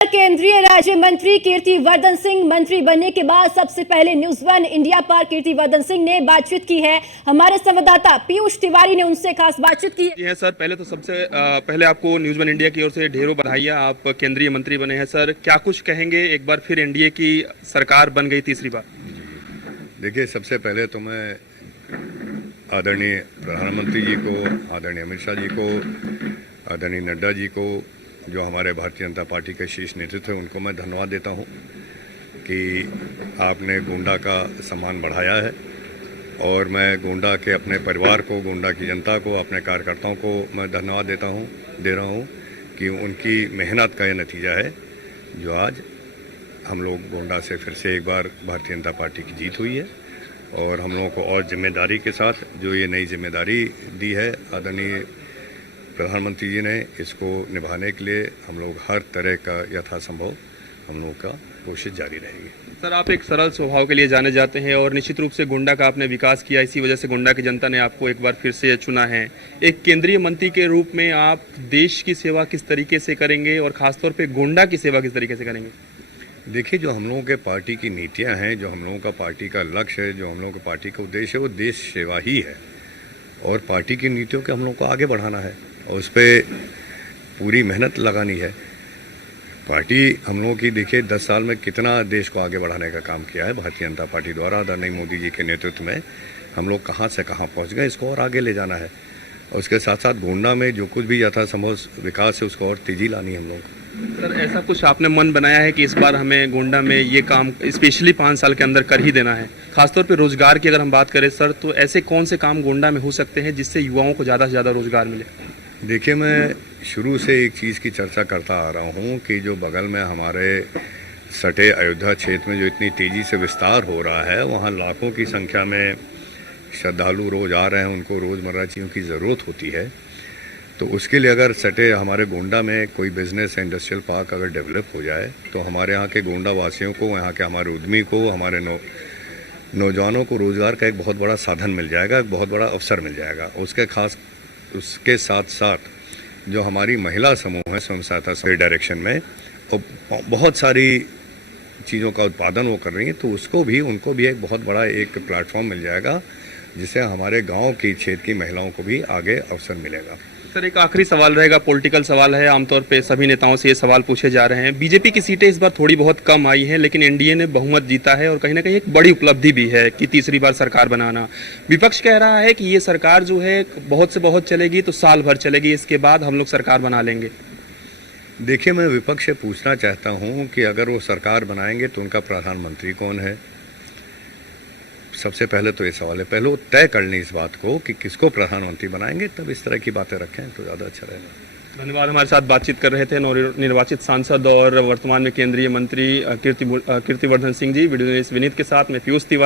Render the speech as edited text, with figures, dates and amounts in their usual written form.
केंद्रीय राज्य मंत्री कीर्तिवर्धन सिंह मंत्री बनने के बाद सबसे पहले न्यूज़ वन इंडिया पर कीर्तिवर्धन सिंह ने बातचीत की है। हमारे संवाददाता पीयूष तिवारी ने उनसे खास बातचीत की है। सर, पहले तो सबसे पहले आपको न्यूज़ वन इंडिया की ओर से ढेरों बधाइयां। आप केंद्रीय मंत्री बने हैं। सर, क्या कुछ कहेंगे? एक बार फिर एनडीए की सरकार बन गई तीसरी बार। देखिए, सबसे पहले तो मैं आदरणीय प्रधानमंत्री जी को, आदरणीय अमित शाह जी को, आदरणीय नड्डा जी को, जो हमारे भारतीय जनता पार्टी के शीर्ष नेतृत्व है, उनको मैं धन्यवाद देता हूं कि आपने गोंडा का सम्मान बढ़ाया है। और मैं गोंडा के अपने परिवार को, गोंडा की जनता को, अपने कार्यकर्ताओं को मैं धन्यवाद दे रहा हूं कि उनकी मेहनत का यह नतीजा है जो आज हम लोग गोंडा से फिर से एक बार भारतीय जनता पार्टी की जीत हुई है। और हम लोगों को और जिम्मेदारी के साथ जो ये नई जिम्मेदारी दी है आदरणीय प्रधानमंत्री जी ने, इसको निभाने के लिए हम लोग हर तरह का यथासंभव हम लोगों का कोशिश जारी रहेगी। सर, आप एक सरल स्वभाव के लिए जाने जाते हैं और निश्चित रूप से गोंडा का आपने विकास किया, इसी वजह से गोंडा की जनता ने आपको एक बार फिर से चुना है। एक केंद्रीय मंत्री के रूप में आप देश की सेवा किस तरीके से करेंगे और खासतौर पर गोंडा की सेवा किस तरीके से करेंगे? देखिए, जो हम लोगों के पार्टी की नीतियां हैं, जो हम लोगों का पार्टी का लक्ष्य है, जो हम लोगों का पार्टी का उद्देश्य है, वो देश सेवा ही है। और पार्टी की नीतियों के हम लोगों को आगे बढ़ाना है और उस पर पूरी मेहनत लगानी है। पार्टी हम लोगों की, देखिए 10 साल में कितना देश को आगे बढ़ाने का काम किया है भारतीय जनता पार्टी द्वारा। आदरणीय मोदी जी के नेतृत्व में हम लोग कहाँ से कहाँ पहुँच गए, इसको और आगे ले जाना है। और उसके साथ साथ गोंडा में जो कुछ भी यथासंभव विकास है, उसको और तेजी लानी है हम लोग। सर, ऐसा कुछ आपने मन बनाया है कि इस बार हमें गोंडा में ये काम स्पेशली 5 साल के अंदर कर ही देना है? खासतौर पे रोजगार की अगर हम बात करें सर, तो ऐसे कौन से काम गोंडा में हो सकते हैं जिससे युवाओं को ज़्यादा से ज़्यादा रोजगार मिले? देखिए, मैं शुरू से एक चीज़ की चर्चा करता आ रहा हूँ कि जो बगल में हमारे सटे अयोध्या क्षेत्र में जो इतनी तेज़ी से विस्तार हो रहा है, वहाँ लाखों की संख्या में श्रद्धालु रोज़ आ रहे हैं, उनको रोज़मर्रा चीज़ों की ज़रूरत होती है। तो उसके लिए अगर सटे हमारे गोंडा में कोई बिज़नेस इंडस्ट्रियल पार्क अगर डेवलप हो जाए, तो हमारे यहाँ के गोंडा वासियों को, यहाँ के हमारे उद्यमी को, हमारे नौजवानों को रोज़गार का एक बहुत बड़ा साधन मिल जाएगा, एक बहुत बड़ा अवसर मिल जाएगा। उसके साथ साथ जो हमारी महिला समूह है स्वयं सहायता समूह डायरेक्शन में, और बहुत सारी चीज़ों का उत्पादन वो कर रही हैं, तो उनको भी एक बहुत बड़ा एक प्लेटफॉर्म मिल जाएगा, जिससे हमारे गांव की क्षेत्र की महिलाओं को भी आगे अवसर मिलेगा। सर, एक आखिरी सवाल रहेगा, पॉलिटिकल सवाल है। आमतौर पे सभी नेताओं से ये सवाल पूछे जा रहे हैं। बीजेपी की सीटें इस बार थोड़ी बहुत कम आई हैं, लेकिन एनडीए ने बहुमत जीता है और कहीं ना कहीं एक बड़ी उपलब्धि भी है कि तीसरी बार सरकार बनाना। विपक्ष कह रहा है कि ये सरकार जो है बहुत से बहुत चलेगी तो साल भर चलेगी, इसके बाद हम लोग सरकार बना लेंगे। देखिए, मैं विपक्ष से पूछना चाहता हूँ कि अगर वो सरकार बनाएंगे तो उनका प्रधानमंत्री कौन है? सबसे पहले तो ये सवाल है, पहले वो तय कर लें इस बात को कि किसको प्रधानमंत्री बनाएंगे, तब इस तरह की बातें रखें तो ज़्यादा अच्छा रहेगा। धन्यवाद। हमारे साथ बातचीत कर रहे थे नवनिर्वाचित सांसद और वर्तमान में केंद्रीय मंत्री कीर्तिवर्धन सिंह जी। वीडियो जर्नलिस्ट विनीत के साथ मैं पीयूष तिवारी।